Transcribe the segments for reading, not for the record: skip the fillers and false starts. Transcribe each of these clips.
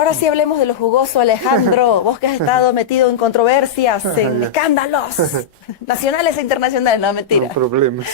Ahora sí hablemos de lo jugoso, Alejandro. Vos que has estado metido en controversias, en Ya. escándalos nacionales e internacionales. No, No, mentira. problemas.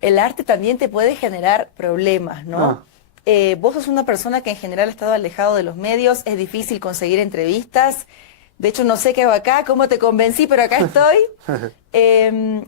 El arte también te puede generar problemas, ¿no? Ah, Vos sos una persona que en general ha estado alejado de los medios, es difícil conseguir entrevistas. De hecho, no sé qué hago acá, cómo te convencí, pero acá estoy.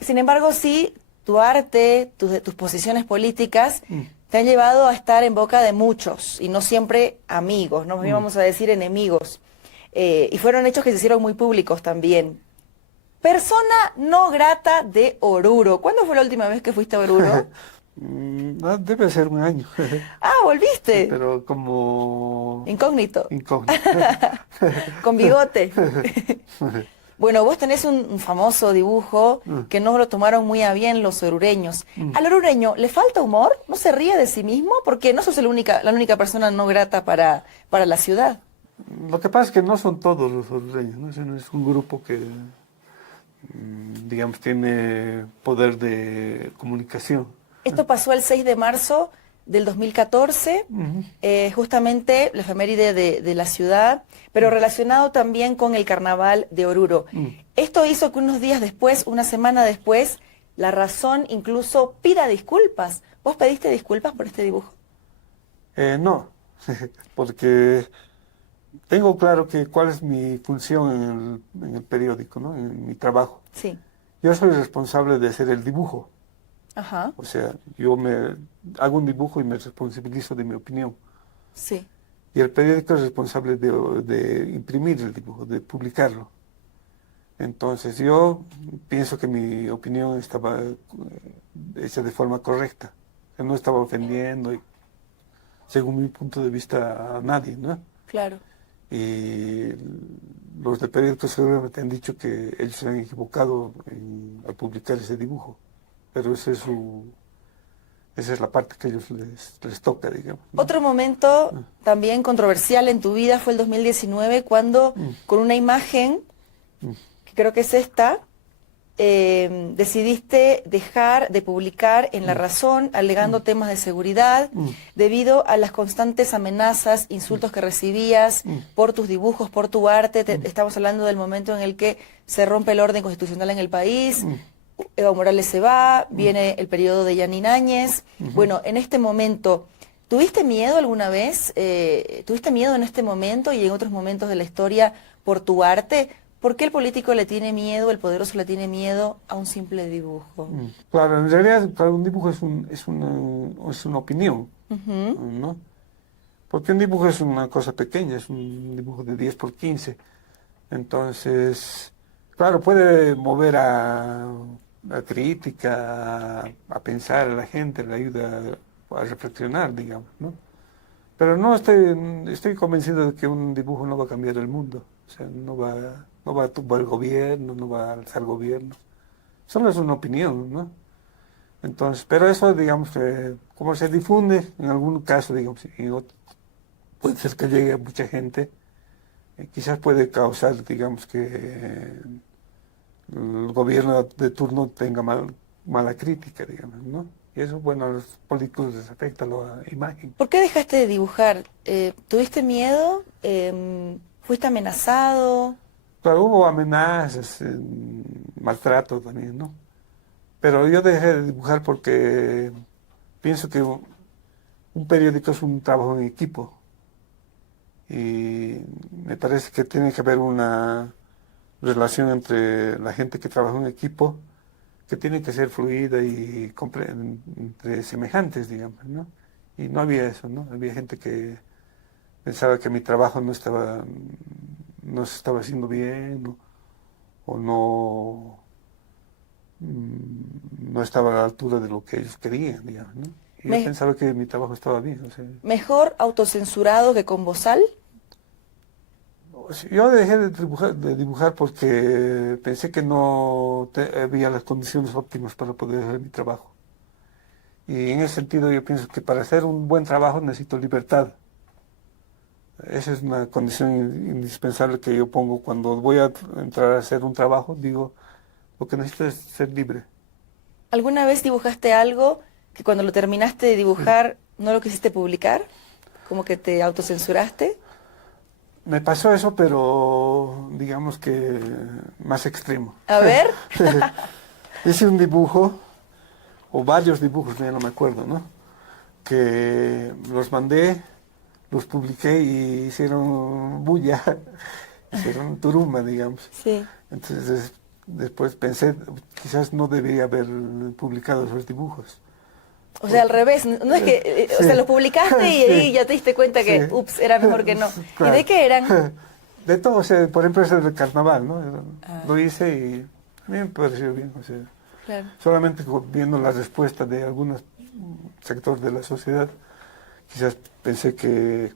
Sin embargo, sí, tu arte, tus posiciones políticas mm, te han llevado a estar en boca de muchos y no siempre amigos, no mm. vamos a decir enemigos. Y fueron hechos que se hicieron muy públicos también. Persona no grata de Oruro. ¿Cuándo fue la última vez que fuiste a Oruro? Debe ser un año, Ah, volviste. pero como Incógnito, incógnito. con bigote. Bueno, vos tenés un famoso dibujo Mm, que no lo tomaron muy a bien los orureños. mm. ¿Al orureño le falta humor? ¿No se ríe de sí mismo? Porque no sos la única persona no grata para la ciudad. Lo que pasa es que no son todos los hondureños, ¿no? Ese no es un grupo que, digamos, tiene poder de comunicación. Esto pasó el 6 de marzo del 2014, Ujú, justamente la efeméride de la ciudad, pero relacionado también con el carnaval de Oruro. mm. Esto hizo que unos días después, una semana después, La Razón incluso pida disculpas. ¿Vos pediste disculpas por este dibujo? No, porque tengo claro que cuál es mi función en el periódico, ¿no? En mi trabajo. Sí. Yo soy responsable de hacer el dibujo. Ajá. O sea, yo me hago un dibujo y me responsabilizo de mi opinión. Sí. Y el periódico es responsable de imprimir el dibujo, de publicarlo. Entonces yo pienso que mi opinión estaba hecha de forma correcta. Que no estaba ofendiendo, según mi punto de vista, a nadie, ¿no? Claro. Y los de periódicos seguramente han dicho que ellos se han equivocado al publicar ese dibujo. Pero esa es la parte que a ellos les toca, digamos, ¿no? Otro momento también controversial en tu vida fue el 2019 cuando Mm, con una imagen, mm, que creo que es esta, decidiste dejar de publicar en La mm, Razón alegando mm, temas de seguridad mm, debido a las constantes amenazas, insultos que recibías mm, por tus dibujos, por tu arte. mm, Estamos hablando del momento en el que se rompe el orden constitucional en el país. mm, Evo Morales se va, mm, viene el periodo de Yanin Áñez. ujú. Bueno, en este momento, ¿tuviste miedo alguna vez? ¿Tuviste miedo en este momento y en otros momentos de la historia por tu arte? ¿Por qué el político le tiene miedo, el poderoso le tiene miedo a un simple dibujo? Claro, en realidad para un dibujo es una opinión, Ujú. ¿no? Porque un dibujo es una cosa pequeña, es un dibujo de 10 por 15. Entonces, claro, puede mover a crítica, a pensar a la gente, le ayuda a reflexionar, digamos, ¿no? Pero no estoy convencido de que un dibujo no va a cambiar el mundo. O sea, no va a tumbar el gobierno, no va a alzar gobierno. Solo es una opinión, ¿no? Entonces, pero eso, digamos, como se difunde, en algún caso, digamos, puede ser que llegue a mucha gente, quizás puede causar, digamos, que el gobierno de turno tenga mala crítica, digamos, ¿no? Y eso, bueno, a los políticos les afecta la imagen. ¿Por qué dejaste de dibujar? ¿Tuviste miedo? ¿Fuiste amenazado? Claro, hubo amenazas, maltrato también, ¿no? Pero yo dejé de dibujar porque pienso que un periódico es un trabajo en equipo y me parece que tiene que haber una relación entre la gente que trabaja en equipo que tiene que ser fluida y entre semejantes, digamos, ¿no? Y no había eso, ¿no? Había gente que pensaba que mi trabajo no se estaba haciendo bien, o no, no estaba a la altura de lo que ellos querían, digamos, ¿no? Y yo Me- pensaba que mi trabajo estaba bien, o sea, ¿Mejor autocensurado que con bozal? yo dejé de dibujar porque pensé que no había las condiciones óptimas para poder hacer mi trabajo. Y en ese sentido yo pienso que para hacer un buen trabajo necesito libertad. Esa es una condición indispensable que yo pongo cuando voy a entrar a hacer un trabajo. Digo, lo que necesito es ser libre. ¿Alguna vez dibujaste algo que cuando lo terminaste de Sí. dibujar no lo quisiste publicar? ¿Como que te autocensuraste? Me pasó eso, pero digamos que más extremo. A ver. Hice un dibujo, o varios dibujos, ya no me acuerdo, ¿no? Que los mandé, los publiqué y hicieron bulla, hicieron turumba, digamos. Sí. Entonces después pensé, quizás no debería haber publicado esos dibujos. O sea, al revés, no es que, o Sí. sea, los publicaste y Sí. ahí ya te diste cuenta que, Sí. ups, era mejor que no. ¿Y Claro. de qué eran? De todo, o sea, por ejemplo, ese del carnaval, ¿no? Ah. Lo hice y a mí me pareció bien, o sea, Claro. solamente viendo la respuesta de algunos sectores de la sociedad, quizás pensé que,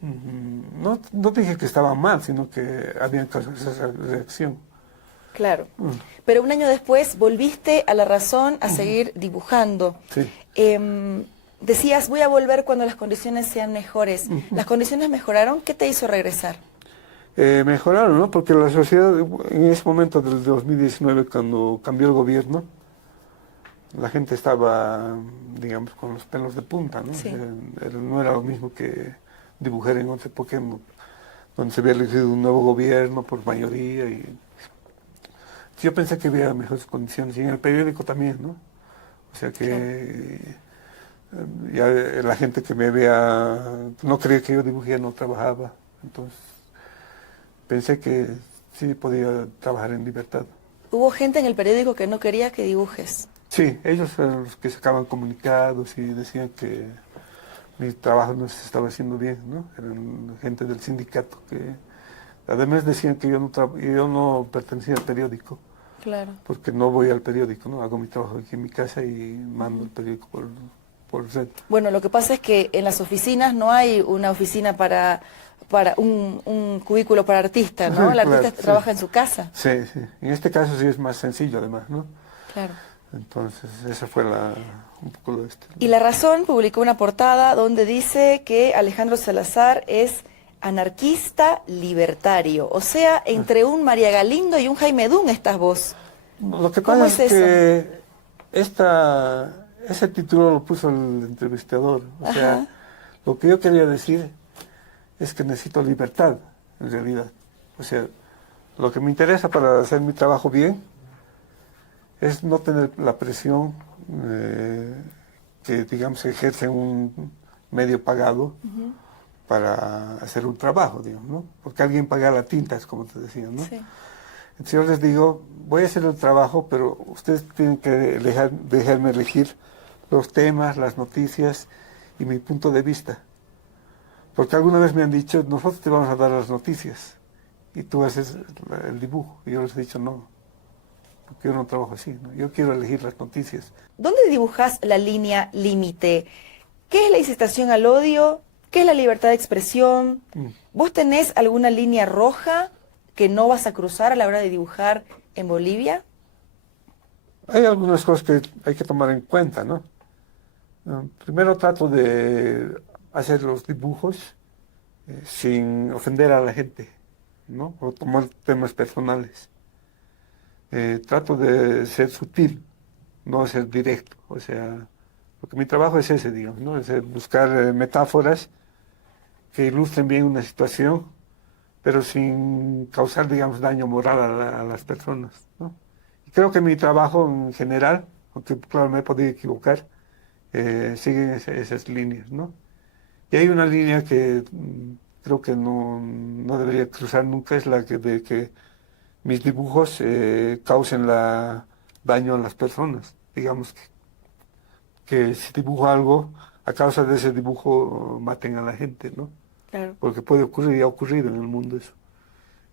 no dije que estaba mal, sino que había causado esa reacción. Claro. Pero un año después volviste a la razón a seguir dibujando. Sí. Decías, voy a volver cuando las condiciones sean mejores. ¿Las condiciones mejoraron? ¿Qué te hizo regresar? Mejoraron, ¿no? Porque la sociedad, en ese momento del 2019, cuando cambió el gobierno, la gente estaba, digamos, con los pelos de punta, ¿no? Sí. No era lo mismo que dibujar en otra época, donde se había elegido un nuevo gobierno por mayoría. Y yo pensé que había mejores condiciones, y en el periódico también, ¿no? O sea que ya la gente que me veía no creía que yo dibujé, no trabajaba. Entonces pensé que sí podía trabajar en libertad. Hubo gente en el periódico que no quería que dibujes. Sí, ellos eran los que sacaban comunicados y decían que mi trabajo no se estaba haciendo bien, ¿no? Eran gente del sindicato que además decían que yo no pertenecía al periódico, Claro. porque no voy al periódico, ¿no? Hago mi trabajo aquí en mi casa y mando el periódico por red. Bueno, lo que pasa es que en las oficinas no hay una oficina para un cubículo para artista, ¿no? El artista Claro, sí. trabaja en su casa. Sí, sí. En este caso sí es más sencillo además, ¿no? Claro. Entonces esa fue un poco lo este. Y La Razón publicó una portada donde dice que Alejandro Salazar es anarquista libertario. O sea, entre un María Galindo y un Jaime Dun estás vos. Lo que ¿Cómo pasa es es que ese título lo puso el entrevistador. O sea, Ajá. lo que yo quería decir es que necesito libertad, en realidad. O sea, lo que me interesa para hacer mi trabajo bien es no tener la presión que, digamos, ejerce un medio pagado para hacer un trabajo, digamos, ¿no? Porque alguien paga la tinta, es como te decía, ¿no? Sí. Entonces yo les digo, voy a hacer el trabajo, pero ustedes tienen que dejarme elegir los temas, las noticias y mi punto de vista. Porque alguna vez me han dicho, nosotros te vamos a dar las noticias y tú haces el dibujo. Y yo les he dicho, no, porque yo no trabajo así, ¿no? Yo quiero elegir las noticias. ¿Dónde dibujas la línea límite? ¿Qué es la incitación al odio? ¿Qué es la libertad de expresión? ¿Vos tenés alguna línea roja que no vas a cruzar a la hora de dibujar en Bolivia? Hay algunas cosas que hay que tomar en cuenta, ¿no? Primero trato de hacer los dibujos sin ofender a la gente, ¿no? O tomar temas personales. Trato de ser sutil, no ser directo. O sea, porque mi trabajo es ese, digamos, ¿no? Es buscar metáforas que ilustren bien una situación, pero sin causar, digamos, daño moral a las personas, ¿no? Y creo que mi trabajo en general, aunque claro me he podido equivocar, siguen esas líneas, ¿no? Y hay una línea que creo que no debería cruzar nunca, es la de que mis dibujos causen daño a las personas. Digamos que si dibujo algo, a causa de ese dibujo maten a la gente, ¿no? Claro. Porque puede ocurrir y ha ocurrido en el mundo eso.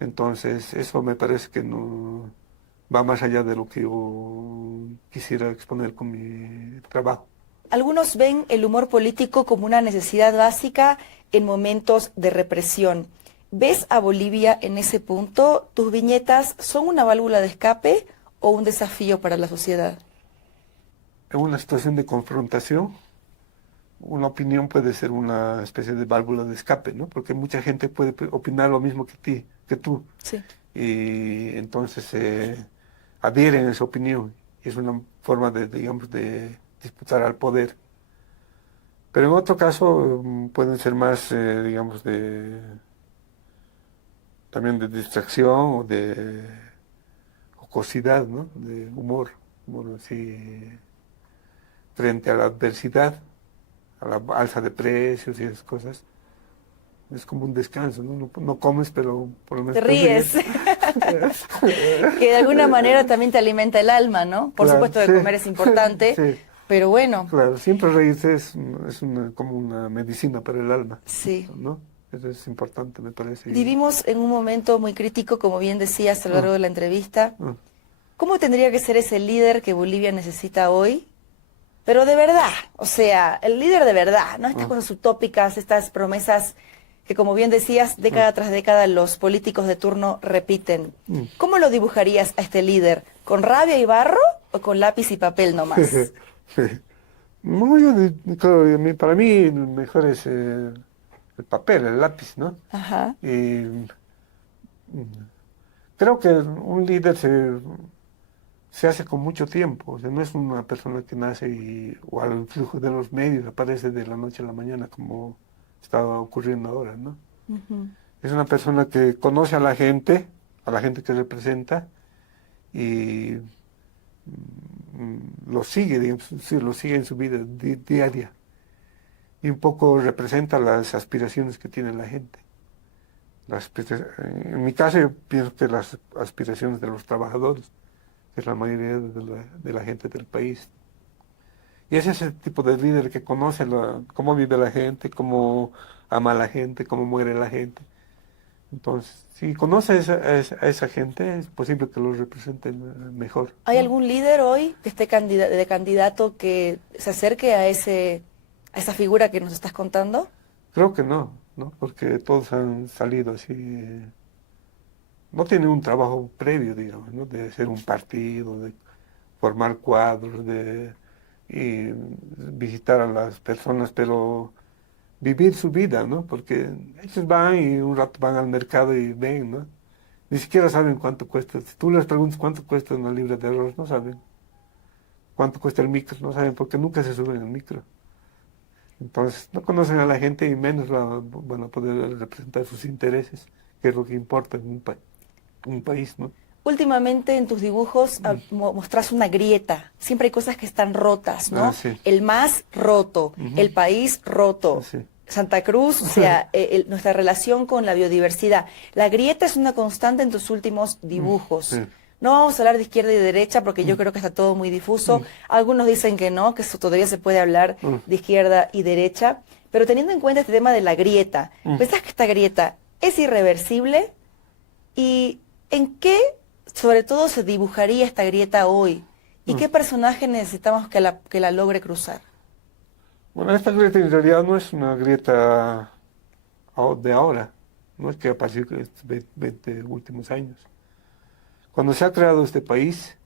Entonces, eso me parece que no va más allá de lo que yo quisiera exponer con mi trabajo. Algunos ven el humor político como una necesidad básica en momentos de represión. ¿Ves a Bolivia en ese punto? ¿Tus viñetas son una válvula de escape o un desafío para la sociedad? En una situación de confrontación, una opinión puede ser una especie de válvula de escape, ¿no? Porque mucha gente puede opinar lo mismo que tú. Sí. Y entonces adhieren a esa opinión. Es una forma de, digamos, de disputar al poder. Pero en otro caso pueden ser más, digamos, también de distracción o de jocosidad, ¿no? De humor así, frente a la adversidad, a la alza de precios y esas cosas. Es como un descanso, ¿no? No comes, pero por lo Te menos te ríes, ríes. que de alguna manera también te alimenta el alma, ¿no? Por Claro, supuesto que sí, comer es importante, sí, pero bueno, claro. Siempre reírse como una medicina para el alma, sí. ¿no? Eso es importante, me parece. Vivimos en un momento muy crítico, como bien decías a lo Ah, largo de la entrevista. ah, ¿Cómo tendría que ser ese líder que Bolivia necesita hoy? Pero de verdad, o sea, el líder de verdad, no estas ah, cosas utópicas, estas promesas que, como bien decías, ah, década tras década los políticos de turno repiten. mm. ¿Cómo lo dibujarías a este líder? ¿Con rabia y barro o con lápiz y papel nomás? No, claro, para mí el mejor es el papel, el lápiz, ¿no? Ajá. Y creo que un líder se hace con mucho tiempo, o sea, no es una persona que nace o al flujo de los medios aparece de la noche a la mañana como está ocurriendo ahora, ¿no? Ujú. Es una persona que conoce a la gente que representa y lo sigue, digamos, sí, lo sigue en su vida diaria y un poco representa las aspiraciones que tiene la gente. En mi caso, yo pienso que las aspiraciones de los trabajadores, que es la mayoría de la gente del país. Y es ese tipo de líder que conoce cómo vive la gente, cómo ama a la gente, cómo muere la gente. Entonces, si conoce a esa gente, es posible que lo represente mejor, ¿Hay ¿no? algún líder hoy que esté de candidato que se acerque a a esa figura que nos estás contando? Creo que no, ¿no? Porque todos han salido así, no tienen un trabajo previo, digamos, ¿no? De ser un partido, de formar cuadros, y visitar a las personas, pero vivir su vida, ¿no? Porque ellos van y un rato van al mercado y ven, ¿no? Ni siquiera saben cuánto cuesta. Si tú les preguntas cuánto cuesta una libra de arroz, no saben. Cuánto cuesta el micro, no saben porque nunca se suben al micro. Entonces, no conocen a la gente y menos van a poder representar sus intereses, que es lo que importa en un país, ¿no? Últimamente en tus dibujos mostrás una grieta. Siempre hay cosas que están rotas, Ah, ¿no? sí. El MAS roto, Ujú. el país roto, Sí. Santa Cruz, o sea, nuestra relación con la biodiversidad. La grieta es una constante en tus últimos dibujos. Sí. No vamos a hablar de izquierda y derecha porque yo Mm, creo que está todo muy difuso. mm, Algunos dicen que no, que eso todavía se puede hablar mm, de izquierda y derecha. Pero teniendo en cuenta este tema de la grieta, mm, ¿pensás que esta grieta es irreversible? ¿Y en qué, sobre todo, se dibujaría esta grieta hoy? ¿Y mm. qué personaje necesitamos que la logre cruzar? Bueno, esta grieta en realidad no es una grieta de ahora, no es que apareció en estos 20 últimos años. Cuando se ha creado este país,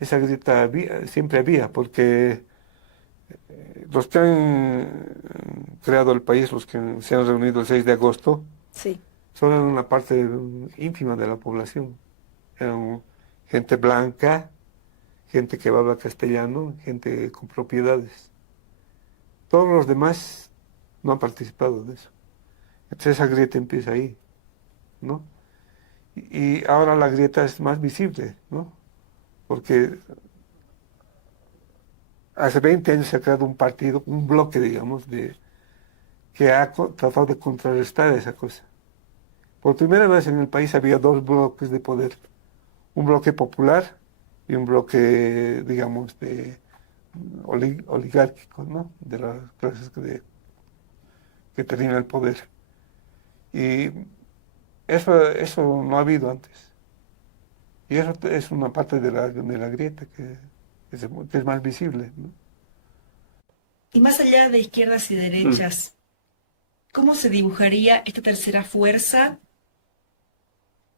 esa grieta siempre había, porque los que han creado el país, los que se han reunido el 6 de agosto, Sí. solo eran una parte ínfima de la población. Eran gente blanca, gente que habla castellano, gente con propiedades. Todos los demás no han participado de eso. Entonces esa grieta empieza ahí, ¿no? Y ahora la grieta es más visible, ¿no? Porque hace 20 años se ha creado un partido, un bloque, digamos, que ha tratado de contrarrestar esa cosa. Por primera vez en el país había dos bloques de poder, un bloque popular y un bloque, digamos, oligárquico, ¿no? De las clases que tenían el poder. Y eso no ha habido antes. Y eso es una parte de la grieta que es más visible, ¿no? Y más allá de izquierdas y Mm. derechas, ¿cómo se dibujaría esta tercera fuerza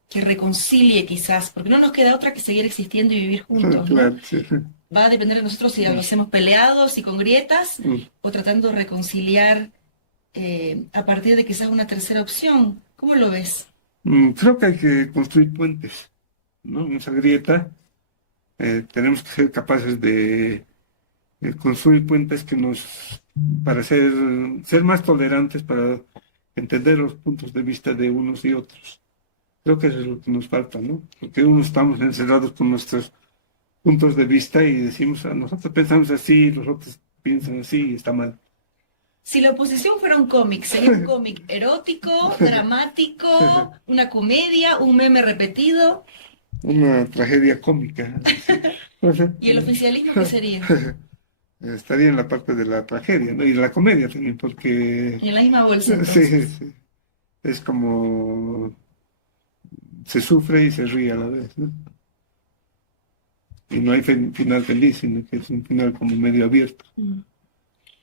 que reconcilie quizás? Porque no nos queda otra que seguir existiendo y vivir juntos, ¿no? Claro, sí. Va a depender de nosotros si lo Mm, hacemos peleados y con grietas mm. o tratando de reconciliar a partir de quizás una tercera opción. ¿Cómo lo ves? Creo que hay que construir puentes, ¿no? En esa grieta tenemos que ser capaces construir puentes que para ser más tolerantes, para entender los puntos de vista de unos y otros. Creo que eso es lo que nos falta, ¿no? Porque unos estamos encerrados con nuestros puntos de vista y decimos, nosotros pensamos así, los otros piensan así y está mal. Si la oposición fuera un cómic, ¿sería un cómic erótico, dramático, una comedia, un meme repetido? Una tragedia cómica. ¿Y el oficialismo qué sería? Estaría en la parte de la tragedia, ¿no? Y la comedia también, porque En la misma bolsa, entonces. sí, es como se sufre y se ríe a la vez, ¿no? Y no hay final feliz, sino que es un final como medio abierto. Mm.